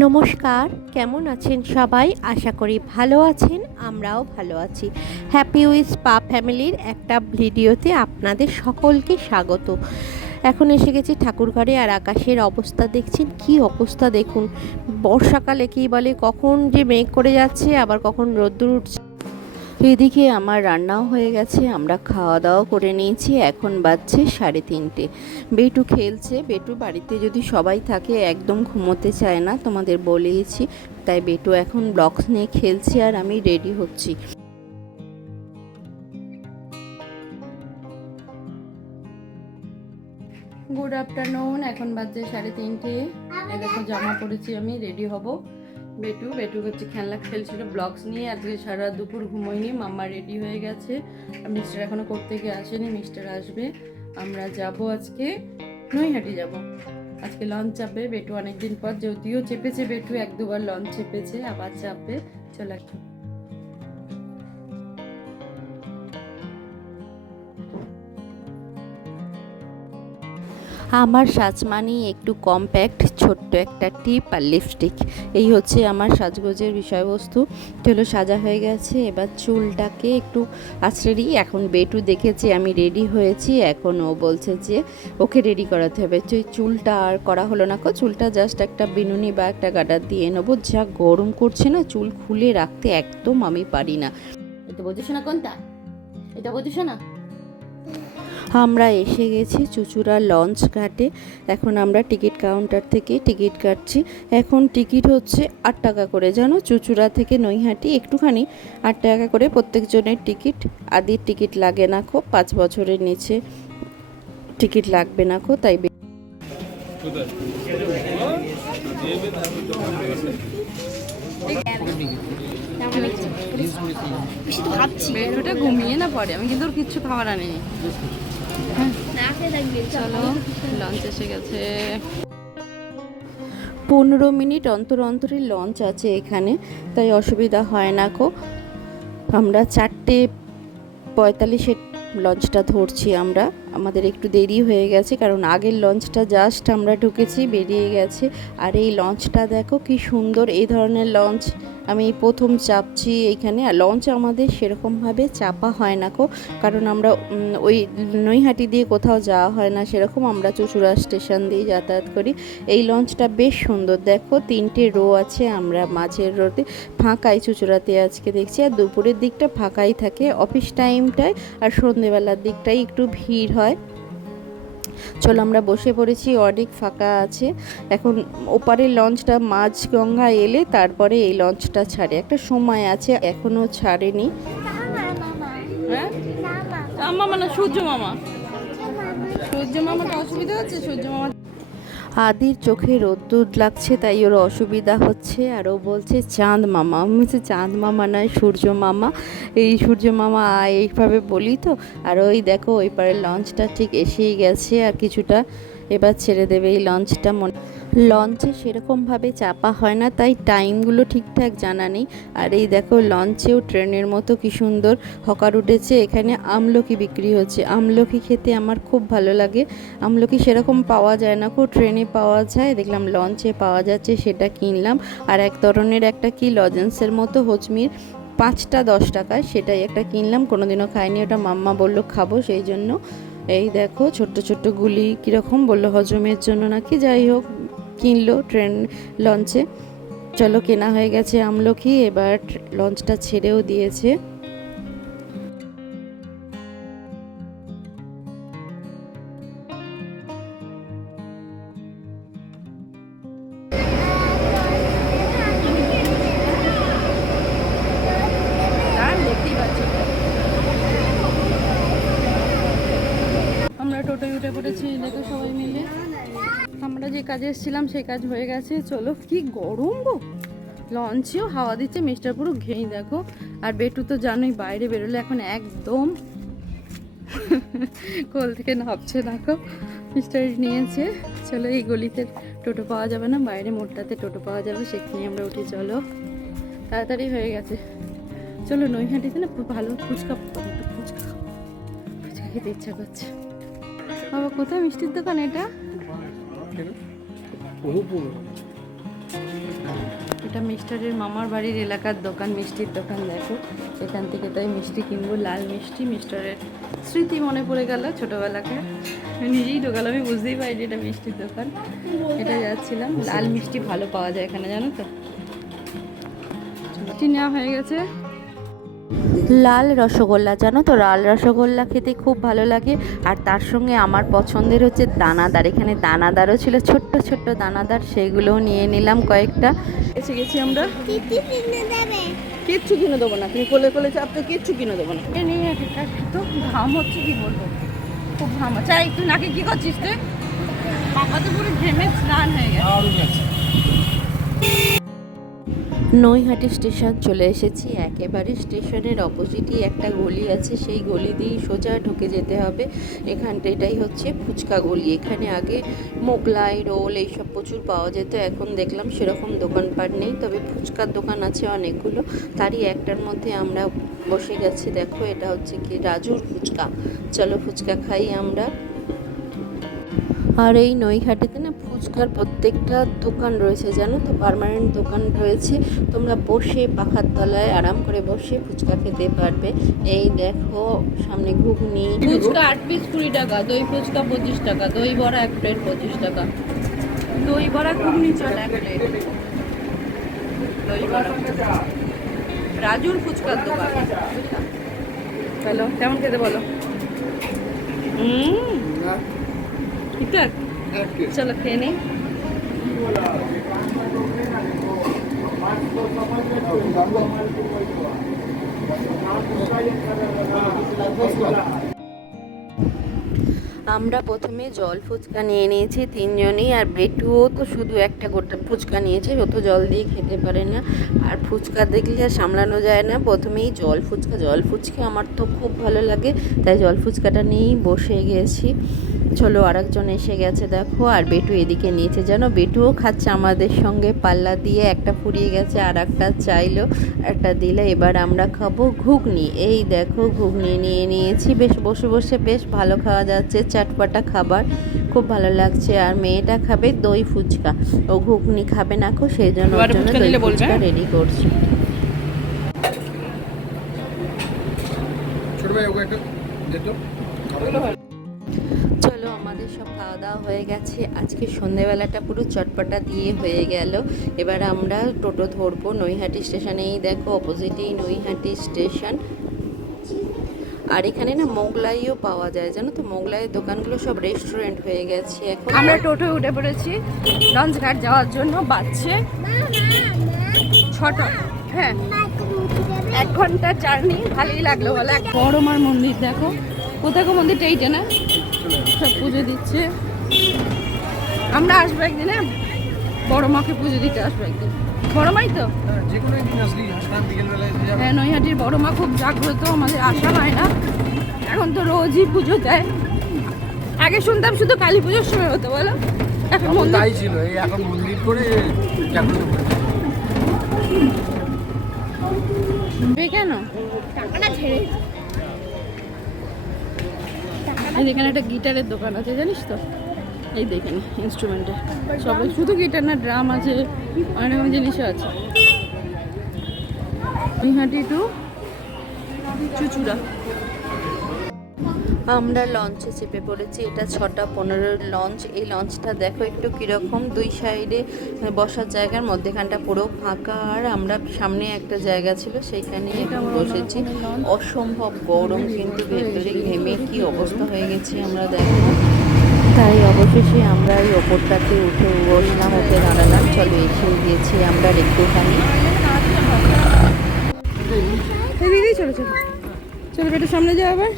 নমস্কার, কেমন আছেন সবাই? আশা করি ভালো আছেন, আমরাও ভালো আছি। হ্যাপি উইস পা ফ্যামিলির একটা ভিডিওতে আপনাদের সকলকে স্বাগত। এখন এসে গেছি ঠাকুরঘরে আর আকাশের অবস্থা দেখছেন, কি অবস্থা দেখুন। বর্ষাকালে কী বলে, কখন যে মেঘ করে যাচ্ছে, আবার কখন রোদ্দুর উঠছে। এদিকে আমার রান্নাও হয়ে গেছে, আমরা খাওয়া দাওয়া করে নিয়েছি, এখন বাজছে সাড়ে তিনটে। বেটু খেলছে, বেটু বাড়িতে যদি সবাই থাকে, একদম ঘুমোতে চায় না, তোমাদের বলেইছি। তাই বেটু এখন ব্লকস নিয়ে খেলছে আর আমি রেডি হচ্ছি। গুড আফটারনুন এখন বাজছে সাড়ে তিনটে। দেখো, জামা পরেছি আমি রেডি হব। বেটু বেটু হচ্ছে খেলনা খেলছিল ব্লগস নিয়ে। আজকে সারা দুপুর ঘুমোয়নি, মাম্মা রেডি হয়ে গেছে। মিস্টার এখনও করতে গিয়ে আসেনি মিস্টার আসবে। আমরা যাব আজকে নৈহাটি যাব। আজকে লঞ্চ চাপবে বেটু অনেকদিন পর, যদিও চেপেছে বেটু, এক দুবার লঞ্চ চেপেছে, আবার চাপবে চলো আমার সাজমানি একটু কম্প্যাক্ট ছোট্ট একটা টিপ আর লিপস্টিক এই হচ্ছে আমার সাজগোজের বিষয়বস্তু। চলো সাজা হয়ে গেছে, এবার চুলটাকে একটু দিই এখন বেটু দেখেছে আমি রেডি হয়েছি, এখন ও বলছে যে ওকে রেডি করাতে হবে। চুলটা আর করা হলো না কো চুলটা জাস্ট একটা বিনুনি বা একটা গাডার দিয়ে নেব। যা গরম করছে না, চুল খুলে রাখতে একদম আমি পারি না। এটা বোঝিস না কোনটা? এটা বোঝিস না? আমরা এসে গেছি চুচুড়া লঞ্চ ঘাটে। এখন আমরা টিকিট কাউন্টার থেকে টিকিট কাটছি। এখন টিকিট হচ্ছে আট টাকা করে। জানো, চুচুড়া থেকে নৈহাটি একটুখানি আট টাকা করে প্রত্যেকজনের টিকিট। আদির টিকিট লাগে না খো পাঁচ বছরের নিচে টিকিট লাগবে না খো তাই বে- বেটুটা ঘুমিয়ে না পড়ে, আমি কিন্তু ওর কিচ্ছু খাবার আনিনি চলো লঞ্চ এসে গেছে। পনেরো মিনিট অন্তর অন্তরে লঞ্চ আছে এখানে, তাই অসুবিধা হয় না কো। আমরা চারটে পঁয়তাল্লিশে লঞ্চটা ধরছি আমরা। আমাদের একটু দেরি হয়ে গেছে, কারণ আগের লঞ্চটা জাস্ট আমরা ঢুকেছি, বেরিয়ে গেছে। আর এই লঞ্চটা দেখো কি সুন্দর, এই ধরনের লঞ্চ। আমি প্রথম চাপছি এইখানে, আর লঞ্চ আমাদের সেরকমভাবে চাপা হয় না কো, কারণ আমরা ওই নৈহাটি দিয়ে কোথাও যাওয়া হয় না সেরকম, আমরা চুচুড়া স্টেশন দিয়ে যাতায়াত করি। এই লঞ্চটা বেশ সুন্দর, দেখো তিনটে রো আছে আমরা মাঝের রোতে, ফাঁকাই চুচুড়াতে আজকে দেখছি, আর দুপুরের দিকটা ফাঁকাই থাকে, অফিস টাইমটায় আর সন্ধেবেলার দিকটাই একটু ভিড় হয়। চলো আমরা বসে পড়েছি অনেক ফাঁকা আছে এখন ওপারের লঞ্চটা মাঝগঙ্গা এলে তারপরে এই লঞ্চটা ছাড়ে একটা সময় আছে এখনও ছাড়েনি হ্যাঁ সূর্য মামা সূর্য মামাটা অসুবিধা হচ্ছে সূর্য মামা আদির চোখে রোদ্দুর লাগছে, তাই ওর অসুবিধা হচ্ছে। আর ও বলছে, চাঁদ মামা। আমি বলছি, চাঁদ মামা নয়, সূর্য মামা। এই সূর্য মামা এইভাবে বলি তো। আর ওই দেখো, ওই পারে লঞ্চটা ঠিক এসেই গেছে আর কিছুটা এবার ছেড়ে দেবে এই লঞ্চটা মনে লঞ্চে সেরকমভাবে চাপা হয় না, তাই টাইমগুলো ঠিকঠাক জানা নেই। আর এই দেখো লঞ্চেও ট্রেনের মতো কি সুন্দর হকার উঠেছে। এখানে আমলকি বিক্রি হচ্ছে। আমলকি খেতে আমার খুব ভালো লাগে। আমলকি সেরকম পাওয়া যায় না খুব ট্রেনে পাওয়া যায়। দেখলাম লঞ্চে পাওয়া যাচ্ছে, সেটা কিনলাম। আর এক ধরনের একটা কি লজেন্সের মতো হচমির, পাঁচটা দশ টাকায় সেটাই একটা কিনলাম। কোনোদিনও খাইনি, ওটা মাম্মা বলল, খাব সেই জন্য। এই দেখো ছোট্ট ছোট্ট গুলি কীরকম বলল হজমের জন্য নাকি? যাই হোক, কিনলো ট্রেন লঞ্চে। চলো কেনা হয়ে গেছে আমলকি, এবার লঞ্চটা ছেড়েও দিয়েছে। উঠে দেখো সবাই মিলে। আমরা যে কাজে এসেছিলাম, সেই কাজ হয়ে গেছে। চলো, কি গরম গো। লঞ্চেও হাওয়া দিচ্ছে, মিস্টার পুরো ঘেই, দেখো। আর বেটু তো জানোই, বাইরে বেরোলে এখন একদম কোল থেকে নামছে দেখো। মিস্টার নিয়েছে। চলো, এই গলিতে টোটো পাওয়া যাবে না, বাইরে মোড়টাতে টোটো পাওয়া যাবে সেখানে আমরা উঠে, চলো। তাড়াতাড়ি হয়ে গেছে। চলো, নৈহাটিতে না ভালো ফুচকা ফুচকা খেতে ইচ্ছা করছে। বাবা, কোথায় মিষ্টির দোকান এটা? এটা মিস্টারের মামার বাড়ির এলাকার দোকান, মিষ্টির দোকান, দেখো। এখান থেকে তাই মিষ্টি কিনবো, লাল মিষ্টি, মিস্টারের স্মৃতি মনে পড়ে গেল ছোটোবেলাকে। নিজেই ঢোকালো, আমি বুঝতেই পারি পারিনি এটা মিষ্টির দোকান। এটা যাচ্ছিলাম, লাল মিষ্টি ভালো পাওয়া যায় এখানে, জানো তো? মিষ্টি নেওয়া হয়ে গেছে। লাল রসগোল্লা জানো তো? লাল রসগোল্লা খেতে খুব ভালো লাগে। আর তার সঙ্গে আমার পছন্দের হচ্ছে দানাদার। এখানে দানাদারও ছিল ছোট্ট ছোট্ট দানাদার সেগুলোও নিয়ে নিলাম কয়েকটা। এসে গেছি আমরা। কিচ্ছু কিনে দেবো। না। তুমি কোলে কোলে চাপতে কিচ্ছু কিনে দেবো না। এ নিয়ে তো ঘাম হচ্ছে কি বলব? খুব ঘাম হচ্ছে। আর তুই নাকি কি করছিস তুই? বাবা তো পুরো ঘেমে স্নান হয়ে গেছে। নৈহাটি স্টেশন চলে এসেছি। একেবারে স্টেশনের অপোজিটই একটা গলি আছে। সেই গলি দিয়েই সোজা ঢুকে যেতে হবে। এখানটা এটাই হচ্ছে ফুচকা গলি। এখানে আগে মোগলাই, রোল এইসব প্রচুর পাওয়া যেত। এখন দেখলাম সেরকম দোকানপাট নেই। তবে ফুচকার দোকান আছে অনেকগুলো। তারই একটার মধ্যে আমরা বসে গেছি। দেখো, এটা হচ্ছে কি রাজুর ফুচকা। চলো ফুচকা খাই আমরা। আর এই নৈহাটিতে না ফুচকার প্রত্যেকটা দোকান রয়েছে জানো তো? পারমানেন্ট দোকান রয়েছে। তোমরা বসে পাখার তলায় আরাম করে বসে ফুচকা খেতে পারবে। এই দেখো সামনে ঘুগনি। ফুচকা আট পিস কুড়ি টাকা দই ফুচকা পঁচিশ টাকা দই বড়া এক প্লেট পঁচিশ টাকা। দই বড়া ঘুগনি চল এক প্লেট দই বড়া। রাজুর ফুচকার দোকান। হ্যালো কেমন খেতে বলো? হুম। ঠিকঠাক চলো খেয়ে আমরা প্রথমে জল ফুচকা নিয়ে নিয়েছি তিনজনই, আর বেটুও তো শুধু একটা গোটা ফুচকা নিয়েছে, ও তো জল দিয়ে খেতে পারে না। আর ফুচকা দেখলে আর সামলানো যায় না, প্রথমেই জল ফুচকা জল ফুচকা আমার তো খুব ভালো লাগে, তাই জল ফুচকাটা নিয়েই বসে গেছি। চলো আরেকজন এসে গেছে, দেখো, আর বেটু এদিকে নিয়েছে। জানো, বেটুও খাচ্ছে আমাদের সঙ্গে, পাল্লা দিয়ে একটা ফুরিয়ে গেছে আর একটা চাইলো, একটা দিলে, এবার আমরা খাব ঘুগনি। এই দেখো, ঘুগনি নিয়ে নিয়েছি, বেশ বসে বসে বেশ ভালো খাওয়া যাচ্ছে চাটপাটা খাবার খুব ভালো লাগছে। আর মেয়েটা খাবে দই ফুচকা। ও ঘুগনি খাবে না খো সেই জন্য ওর জন্য দই ফুচকা? রেডি করছি। চলো আমাদের সব খাওয়া দাওয়া হয়ে গেছে। আজকে সন্ধেবেলাটা পুরো চটপটা দিয়ে হয়ে গেল। এবার আমরা টোটো ধরবো নৈহাটি স্টেশনেই। দেখো অপোজিটেই নৈহাটি স্টেশন। আর এখানে না মোগলাইও পাওয়া যায়, জানো তো? মোগলাইয়ের দোকানগুলো সব রেস্টুরেন্ট হয়ে গেছে এখন। আমরা টোটো উঠে পড়েছি। লঞ্চ ঘাট যাওয়ার জন্য বাচ্চে ছটা। হ্যাঁ এক ঘণ্টা জার্নি, ভালোই লাগল বলে। এক বড় মার মন্দির, দেখো। কোথায় গো মন্দিরটা? এইটা না? সব পুজো দিচ্ছে। আমরা আসব একদিন? বড় মাকে পুজো দিতে আসব একদিন। বড় মাই তো? হ্যাঁ নৈহাটির বড় মা খুব জাগ্রত আমাদের আসা হয় না। এখন তো রোজই পুজো দেয়। আগে শুনতাম শুধু কালী পুজোর সময় হতো বলো? এখন তাই ছিল এই এখন মন্দির করে বে কেন? টাকাটা ছেড়ে এখানে একটা গিটারের দোকান আছে জানিস তো? এই দেখেন ইনস্ট্রুমেন্টের সব শুধু গিটার না ড্রাম আছে, অনেক রকম জিনিসও আছে। নৈহাটি টু চুচুড়া। আমরা লঞ্চে চেপে পড়েছি, এটা ছটা পনেরোর লঞ্চ এই লঞ্চটা দেখো একটু কীরকম, দুই সাইডে বসার জায়গার মধ্যেখানটা পুরো ফাঁকা, আর আমরা সামনে একটা জায়গা ছিল, সেইখানে বসেছি। অসম্ভব গরম, কিন্তু ভেতরে ঘেমে কি অবস্থা হয়ে গেছে আমরা দেখো। তাই অবশেষে আমরা এই ওপরটাতে উঠে বসলাম উঠে দাঁড়ালাম, চলো এসে গিয়েছি আমরা একটুখানি। চলো চলো। চলো বেটা সামনে যাও আবার।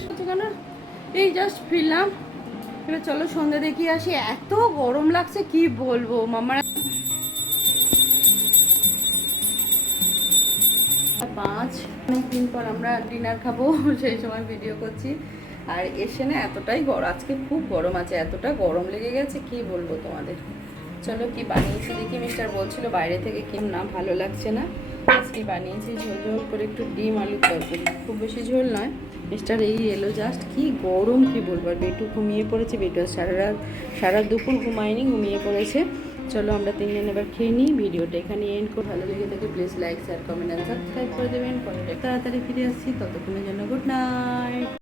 এই জাস্ট ফিরলাম। এবার চলো, সন্ধ্যা দেখি আসি। এত গরম লাগছে, কি বলব? মামারা পাঁচ, অনেকদিন পর আমরা ডিনার খাব, সেই সময় ভিডিও করছি। আর এসে না এতটাই গরম আজকে খুব গরম আছে, এতটা গরম লেগে গেছে, কি বলব তোমাদের? চলো কি বানিয়েছি? দেখি মিস্টার বলছিল বাইরে থেকে কি না ভালো লাগছে না। আজকে বানিয়েছি? ঝোল ঝোল করে একটু ডিম আলুর তরকারি। খুব বেশি ঝোল নয়। মিস্টার এই এলো জাস্ট কি গরম কি বলব? আর বেটু ঘুমিয়ে পড়েছে, বেটু সারা রাত, সারা দুপুর ঘুমায়নি, ঘুমিয়ে পড়েছে। চলো আমরা তিনজন এবার খেয়ে নিই, ভিডিওটা এখানে এন্ড করে। ভালো লেগে থাকে please like share comment and subscribe করে দেবেন। পরে তাড়াতাড়ি ফিরে আসছি, ততক্ষণের জন্য গুড নাইট